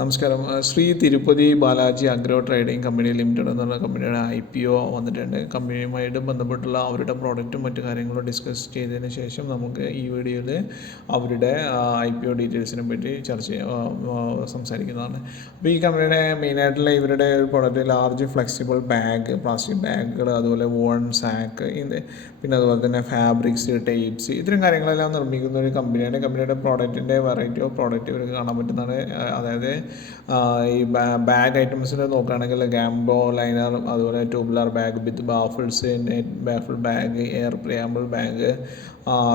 നമസ്കാരം. Shri Tirupati Balaji agro trading company limited എന്ന് പറഞ്ഞ കമ്പനിയുടെ IPO വന്നിട്ടുണ്ട്. കമ്പനിയുമായിട്ട് ബന്ധപ്പെട്ടുള്ള അവരുടെ പ്രോഡക്റ്റും മറ്റു കാര്യങ്ങളും ഡിസ്കസ് ചെയ്തതിന് ശേഷം നമുക്ക് ഈ വീഡിയോയിൽ അവരുടെ IPO ഡീറ്റെയിൽസിനെ പറ്റി സംസാരിക്കുന്നതാണ്. അപ്പോൾ ഈ കമ്പനിയുടെ മെയിനായിട്ടുള്ള ഇവരുടെ ഒരു product large flexible bag, plastic ബാഗുകൾ, അതുപോലെ വോൺ സാക്ക്, പിന്നെ അതുപോലെ തന്നെ ഫാബ്രിക്സ്, ടേപ്സ്, ഇത്തരം കാര്യങ്ങളെല്ലാം നിർമ്മിക്കുന്ന ഒരു കമ്പനിയാണ്. കമ്പനിയുടെ പ്രോഡക്റ്റിൻ്റെ വെറൈറ്റി ഓഫ് പ്രോഡക്റ്റ് ഇവർക്ക് കാണാൻ പറ്റുന്നതാണ്. അതായത് ഈ ബാഗ് ഐറ്റംസിൽ നോക്കുകയാണെങ്കിൽ ഗാംബോ ലൈനർ, അതുപോലെ tubular bag with baffles, net baffle bag, air preamble bag,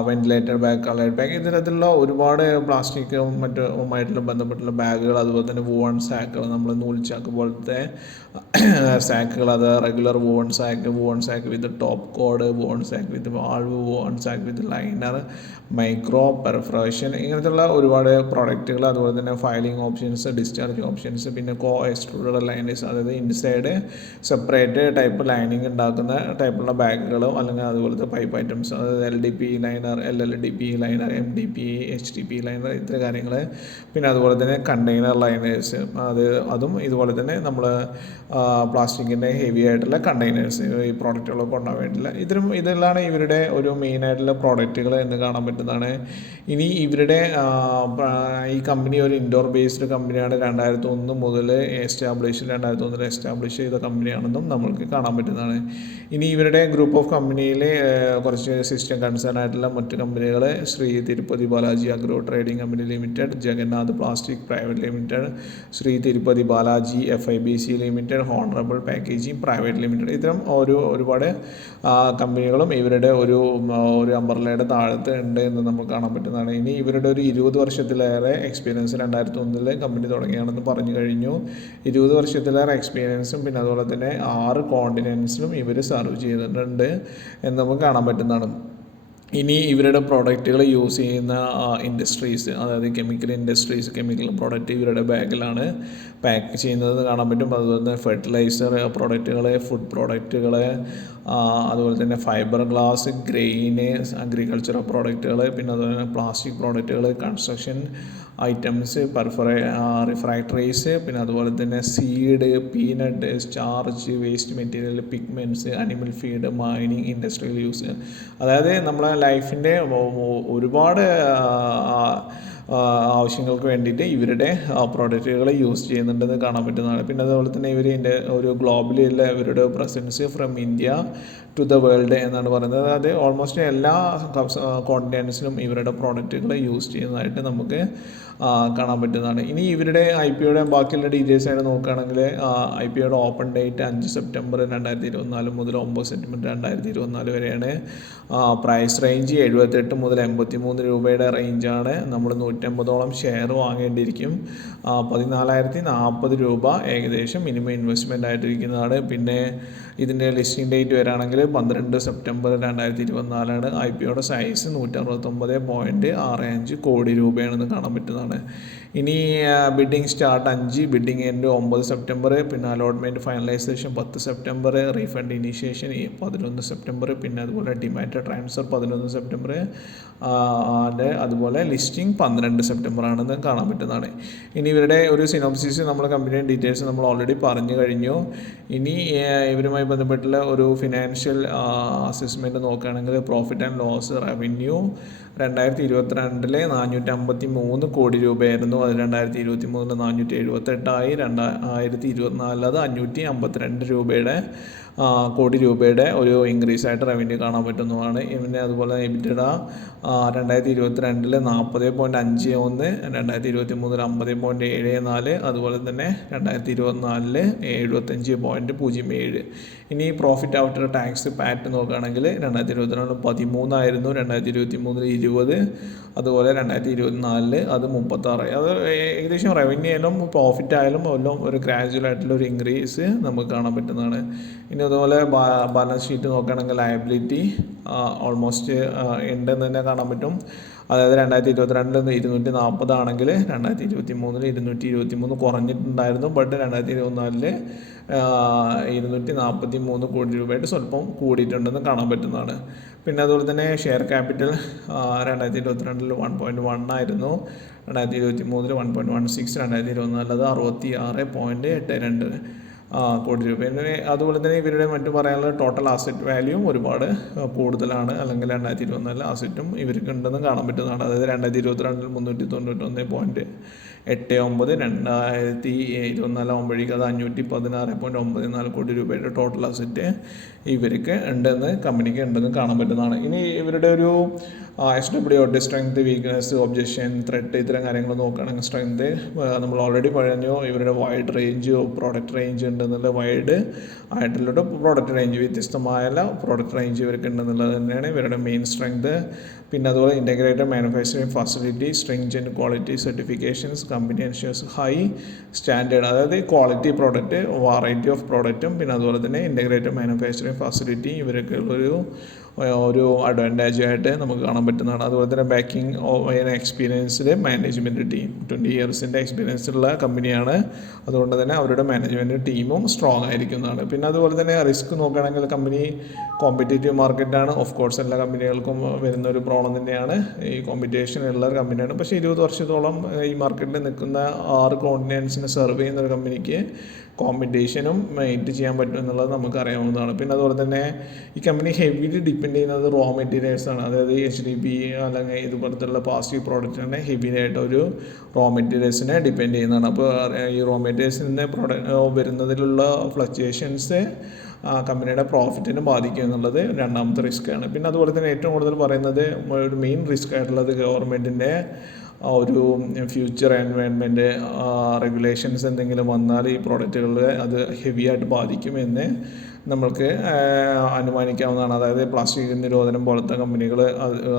ventilator bag, coloured bag, ഇത്തരത്തിലുള്ള ഒരുപാട് പ്ലാസ്റ്റിക്കും മറ്റുമായിട്ടുള്ള ബന്ധപ്പെട്ടുള്ള ബാഗുകൾ, അതുപോലെ തന്നെ വൂവൺ സാക്കുകൾ, നമ്മൾ നൂൽച്ചാക്ക് പോലത്തെ സാക്കുകൾ, അത് regular woven sack with top cord, woven sack with valve, woven sack with liner, micro perforation, ഇങ്ങനത്തുള്ള ഒരുപാട് പ്രോഡക്റ്റുകൾ, അതുപോലെ തന്നെ ഫയലിംഗ് ഓപ്ഷൻസ്, ഡിസ്ചാർജ് ഓപ്ഷൻസ്, പിന്നെ എക്സ്ട്രൂഡഡ് ലൈനേഴ്സ്, അതായത് ഇൻസൈഡ് സെപ്പറേറ്റ് ടൈപ്പ് ലൈനിങ് ഉണ്ടാക്കുന്ന ടൈപ്പുള്ള ബാഗുകളും, അല്ലെങ്കിൽ അതുപോലത്തെ പൈപ്പ് ഐറ്റംസ്, അതായത് LDP liner, LLDP liner, MDP, HDP liner, ഇത്തരം കാര്യങ്ങൾ, പിന്നെ അതുപോലെ തന്നെ കണ്ടെയ്നർ ലൈനേഴ്സ്, അതും ഇതുപോലെ തന്നെ നമ്മൾ പ്ലാസ്റ്റിക്കിൻ്റെ ഹെവി ആയിട്ടുള്ള കണ്ടെയ്നേഴ്സ്, ഈ പ്രോഡക്റ്റുകളൊക്കെ കൊണ്ടുപോകാൻ വേണ്ടിയില്ല. ഇതെല്ലാം ഇവരുടെ ഒരു മെയിനായിട്ടുള്ള പ്രോഡക്റ്റുകൾ എന്ന് കാണാൻ പറ്റുന്നതാണ്. ഇനി ഇവരുടെ ഈ കമ്പനി ഒരു ഇൻഡോർ ബേസ്ഡ് കമ്പനിയാണ്. 2001 മുതൽ എസ്റ്റാബ്ലിഷ് ചെയ്ത കമ്പനിയാണെന്നും നമ്മൾക്ക് കാണാൻ പറ്റുന്നതാണ്. ഇനി ഇവരുടെ ഗ്രൂപ്പ് ഓഫ് കമ്പനിയിൽ കുറച്ച് സിസ്റ്റം കൺസേൺ ആയിട്ടുള്ള മറ്റ് കമ്പനികൾ: Shri Tirupati Balaji agro trading company limited, Jagannath plastic private limited, Shri Tirupati Balaji FIBC limited, honourable packaging private limited, ഇത്തരം ഒരുപാട് കമ്പനികളും ഇവരുടെ ഒരു അംബ്രല്ലയുടെ താഴത്ത് ഉണ്ട് എന്ന് നമുക്ക് കാണാൻ പറ്റുന്നതാണ്. ഇനി ഇവരുടെ ഒരു 20 വർഷത്തിലേറെ എക്സ്പീരിയൻസ് 2001 കമ്പനി തുടങ്ങിയാണെന്ന് പറഞ്ഞു കഴിഞ്ഞു. 20 വർഷത്തിലേറെ എക്സ്പീരിയൻസും പിന്നെ അതുപോലെ തന്നെ 6 കോണ്ടിനെൻസിലും ഇവർ സർവ് ചെയ്തിട്ടുണ്ട് എന്ന് നമുക്ക് കാണാൻ പറ്റുന്നതാണ്. ഇനി ഇവരുടെ പ്രോഡക്റ്റുകൾ യൂസ് ചെയ്യുന്ന ഇൻഡസ്ട്രീസ്, അതായത് കെമിക്കൽ ഇൻഡസ്ട്രീസ്, കെമിക്കൽ പ്രോഡക്റ്റ് ഇവരുടെ ബാഗിലാണ് പാക്ക് ചെയ്യുന്നത് കാണാൻ പറ്റും. അതുപോലെ തന്നെ ഫെർട്ടിലൈസർ പ്രോഡക്റ്റുകൾ, ഫുഡ് പ്രോഡക്റ്റുകൾ, അതുപോലെ തന്നെ ഫൈബർ ഗ്ലാസ്, ഗ്രെയിന്, അഗ്രികൾച്ചറൽ പ്രോഡക്റ്റുകൾ, പിന്നെ അതുപോലെ തന്നെ പ്ലാസ്റ്റിക് പ്രോഡക്റ്റുകൾ, കൺസ്ട്രക്ഷൻ ഐറ്റംസ്, റിഫ്രാക്ടറീസ്, പിന്നെ അതുപോലെ തന്നെ seed, peanut, starch, waste material, pigments, animal feed, mining, industrial use, അതായത് നമ്മളെ ലൈഫിൻ്റെ ഒരുപാട് ആവശ്യങ്ങൾക്ക് വേണ്ടിയിട്ട് ഇവരുടെ പ്രോഡക്റ്റുകൾ യൂസ് ചെയ്യുന്നുണ്ടെന്ന് കാണാൻ പറ്റുന്നതാണ്. പിന്നെ അതുപോലെ തന്നെ ഇവർ ഒരു ഗ്ലോബലിയുള്ള ഇവരുടെ presence from India to the world എന്നാണ് പറയുന്നത്. അതായത് ഓൾമോസ്റ്റ് എല്ലാ കോണ്ടിനെൻസിലും ഇവരുടെ പ്രോഡക്റ്റുകൾ യൂസ് ചെയ്യുന്നതായിട്ട് നമുക്ക് കാണാൻ പറ്റുന്നതാണ്. ഇനി ഇവരുടെ IPOയുടെ ബാക്കിയുള്ള ഡീറ്റെയിൽസ് ആയിട്ട് നോക്കുകയാണെങ്കിൽ IPOയുടെ ഓപ്പൺ ഡേറ്റ് 5 സെപ്റ്റംബർ 2024 മുതൽ 9 സെപ്റ്റംബർ 2024 വരെയാണ്. പ്രൈസ് റേഞ്ച് 78 മുതൽ 83 രൂപയുടെ റേഞ്ചാണ്. നമ്മൾ 150ഓളം ഷെയർ വാങ്ങേണ്ടിയിരിക്കും. 14,040 രൂപ ഏകദേശം മിനിമം ഇൻവെസ്റ്റ്മെൻ്റ് ആയിട്ടിരിക്കുന്നതാണ്. പിന്നെ ഇതിൻ്റെ ലിസ്റ്റിംഗ് ഡേറ്റ് വരാണെങ്കിൽ 12 സെപ്റ്റംബർ 2024ആണ്. IPOയുടെ സൈസ് 169.65 കോടി രൂപയാണെന്ന് കാണാൻ പറ്റുന്നതാണ്. ഇനി bidding start 5, bidding end 9 September, പിന്നെ allotment finalisation 10 September, refund initiation 11 September, പിന്നെ അതുപോലെ ഡിമാറ്റ് ട്രാൻസ്ഫർ 11 സെപ്റ്റംബർ, അതുപോലെ ലിസ്റ്റിംഗ് 12 സെപ്റ്റംബർ ആണെന്ന് കാണാൻ പറ്റുന്നതാണ്. ഇനി ഇവരുടെ ഒരു സിനോപ്സിസ്, നമ്മൾ കമ്പനിയുടെ ഡീറ്റെയിൽസ് നമ്മൾ ഓൾറെഡി പറഞ്ഞു കഴിഞ്ഞു. ഇനി ഇവരുമായി ബന്ധപ്പെട്ടുള്ള ഒരു ഫിനാൻഷ്യൽ അസസ്മെൻറ്റ് നോക്കുകയാണെങ്കിൽ പ്രോഫിറ്റ് ആൻഡ് ലോസ് റവന്യൂ 2022 453 കോടി രൂപയായിരുന്നു. അത് 2023 478 2024 അത് 552 കോടി രൂപയുടെ ഒരു ഇൻക്രീസ് ആയിട്ട് റവന്യൂ കാണാൻ പറ്റുന്നതാണ്. പിന്നെ അതുപോലെ EBITDA 2022 40.51, 2023 50.74, അതുപോലെ തന്നെ 2024 75.07. ഇനി പ്രോഫിറ്റ് ആഫ്റ്റർ ടാക്സ് പാറ്റ് നോക്കുകയാണെങ്കിൽ 2022 13 ആയിരുന്നു, 2023 20, അതുപോലെ 2024 അത് 36. അത് ഏകദേശം റവന്യൂ ആയാലും പ്രോഫിറ്റ് ആയാലും എല്ലാം ഒരു ഗ്രാജുവൽ ആയിട്ടുള്ള ഒരു ഇൻക്രീസ് നമുക്ക് കാണാൻ പറ്റുന്നതാണ്. ഇനി അതുപോലെ ബാലൻസ് ഷീറ്റ് നോക്കുകയാണെങ്കിൽ ലയബിലിറ്റി ഓൾമോസ്റ്റ് ഉണ്ടെന്ന് തന്നെ കാണാൻ പറ്റും. അതായത് 2022 240 ആണെങ്കിൽ 2023 223 കുറഞ്ഞിട്ടുണ്ടായിരുന്നു. ബട്ട് 2024 243 കോടി രൂപയായിട്ട് സ്വല്പം കൂടിയിട്ടുണ്ടെന്ന് കാണാൻ പറ്റുന്നതാണ്. പിന്നെ അതുപോലെ തന്നെ ഷെയർ ക്യാപിറ്റൽ 2022 1.1 ആയിരുന്നു, 2023 1.16, 2024 66.82 കോടി രൂപ. പിന്നെ അതുപോലെ തന്നെ ഇവരുടെ മറ്റു പറയാനുള്ള ടോട്ടൽ അസറ്റ് വാല്യൂവും ഒരുപാട് കൂടുതലാണ്. അല്ലെങ്കിൽ 2024 അസറ്റും ഇവർക്ക് ഉണ്ടെന്ന് കാണാൻ പറ്റുന്നതാണ്. അതായത് 2022 391.89, 2024 ആകുമ്പോഴേക്കും അത് 516.94 കോടി രൂപയുടെ ടോട്ടൽ അസറ്റ് ഇവർക്ക് ഉണ്ടെന്ന് കമ്പനിക്ക് ഉണ്ടെന്ന് കാണാൻ പറ്റുന്നതാണ്. ഇനി ഇവരുടെ ഒരു SWOT strength, weakness, objection, threat ഇത്തരം കാര്യങ്ങൾ നോക്കുകയാണെങ്കിൽ സ്ട്രെങ്ത് നമ്മൾ ഓൾറെഡി പറഞ്ഞു. ഇവരുടെ വൈഡ് റേഞ്ച് പ്രോഡക്റ്റ് റേഞ്ച് ഉണ്ടെന്നുള്ള വൈഡ് ആയിട്ടുള്ള പ്രോഡക്റ്റ് റേഞ്ച്, വ്യത്യസ്തമായ പ്രോഡക്റ്റ് റേഞ്ച് ഇവർക്ക് ഉണ്ടെന്നുള്ളത് തന്നെയാണ് ഇവരുടെ മെയിൻ സ്ട്രെങ്ത്. പിന്നെ അതുപോലെ integrated manufacturing facility, stringent quality certifications, company ensures high standard, അതായത് ക്വാളിറ്റി പ്രോഡക്റ്റ്, വെറൈറ്റി ഓഫ് പ്രോഡക്റ്റും, പിന്നെ അതുപോലെ തന്നെ ഇൻ്റഗ്രേറ്റഡ് മാനുഫാക്ചറിങ് ഫെസിലിറ്റി ഇവരൊക്കെ ഒരു അഡ്വാൻറ്റേജ് ആയിട്ട് നമുക്ക് കാണാൻ പറ്റുന്നതാണ്. അതുപോലെ തന്നെ ബാക്കിംഗ് എക്സ്പീരിയൻസ്ഡ് മാനേജ്മെൻറ്റ് ടീം, 20 ഇയേഴ്സിൻ്റെ എക്സ്പീരിയൻസ് ഉള്ള കമ്പനിയാണ്. അതുകൊണ്ട് തന്നെ അവരുടെ മാനേജ്മെൻറ്റ് ടീമും സ്ട്രോങ് ആയിരിക്കുന്നതാണ്. പിന്നെ അതുപോലെ തന്നെ റിസ്ക് നോക്കുകയാണെങ്കിൽ കമ്പനി കോമ്പറ്റേറ്റീവ് മാർക്കറ്റാണ്. ഓഫ് കോഴ്സ് എല്ലാ കമ്പനികൾക്കും വരുന്ന ഒരു പ്രോബ്ലം തന്നെയാണ്, ഈ കോമ്പറ്റീഷൻ ഉള്ള ഒരു കമ്പനിയാണ്. പക്ഷേ 20 വർഷത്തോളം ഈ മാർക്കറ്റിൽ നിൽക്കുന്ന 6 കോണ്ടിനെൻസിനെ സെർവ് ചെയ്യുന്ന ഒരു കമ്പനിക്ക് കോമ്പറ്റീഷനും മീറ്റ് ചെയ്യാൻ പറ്റും എന്നുള്ളത് നമുക്കറിയാവുന്നതാണ്. പിന്നെ അതുപോലെ തന്നെ ഈ കമ്പനി ഹെവിലി ഡിപ്പെൻഡ് ചെയ്യുന്നത് റോ മെറ്റീരിയൽസാണ്. അതായത് HDP അല്ലെങ്കിൽ ഇതുപോലത്തുള്ള പാസീവ് പ്രോഡക്റ്റിനെ ഹെവി ആയിട്ട് ഒരു റോ മെറ്റീരിയൽസിനെ ഡിപ്പെൻഡ് ചെയ്യുന്നതാണ്. അപ്പോൾ ഈ റോ മെറ്റീരിയൽസിൽ നിന്ന് വരുന്നതിലുള്ള ഫ്ലക്ച്വേഷൻസ് കമ്പനിയുടെ പ്രോഫിറ്റിനെ ബാധിക്കും എന്നുള്ളത് രണ്ടാമത്തെ റിസ്ക്കാണ്. പിന്നെ അതുപോലെ തന്നെ ഏറ്റവും കൂടുതൽ പറയുന്നത് ഒരു മെയിൻ റിസ്ക് ആയിട്ടുള്ളത് ഗവൺമെൻറ്റിൻ്റെ ഒരു ഫ്യൂച്ചർ എൻവയൺമെൻറ്റ് റെഗുലേഷൻസ് എന്തെങ്കിലും വന്നാൽ ഈ പ്രോഡക്റ്റുകളിൽ അത് ഹെവി ആയിട്ട് ബാധിക്കുമെന്ന് നമ്മൾക്ക് അനുമാനിക്കാവുന്നതാണ്. അതായത് പ്ലാസ്റ്റിക് നിരോധനം പോലത്തെ കമ്പനികൾ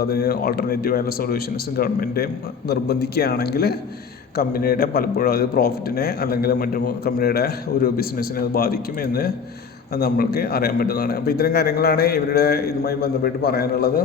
അതിന് ഓൾട്ടർനേറ്റീവായുള്ള സൊല്യൂഷൻസ് ഗവൺമെൻറ് നിർബന്ധിക്കുകയാണെങ്കിൽ കമ്പനിയുടെ പലപ്പോഴും അത് പ്രോഫിറ്റിനെ അല്ലെങ്കിൽ മറ്റു കമ്പനിയുടെ ഒരു ബിസിനസ്സിനെ അത് ബാധിക്കുമെന്ന് നമ്മൾക്ക് അറിയാൻ പറ്റുന്നതാണ്. അപ്പോൾ ഇത്തരം കാര്യങ്ങളാണ് ഇവരുടെ ഇതുമായി ബന്ധപ്പെട്ട് പറയാനുള്ളത്.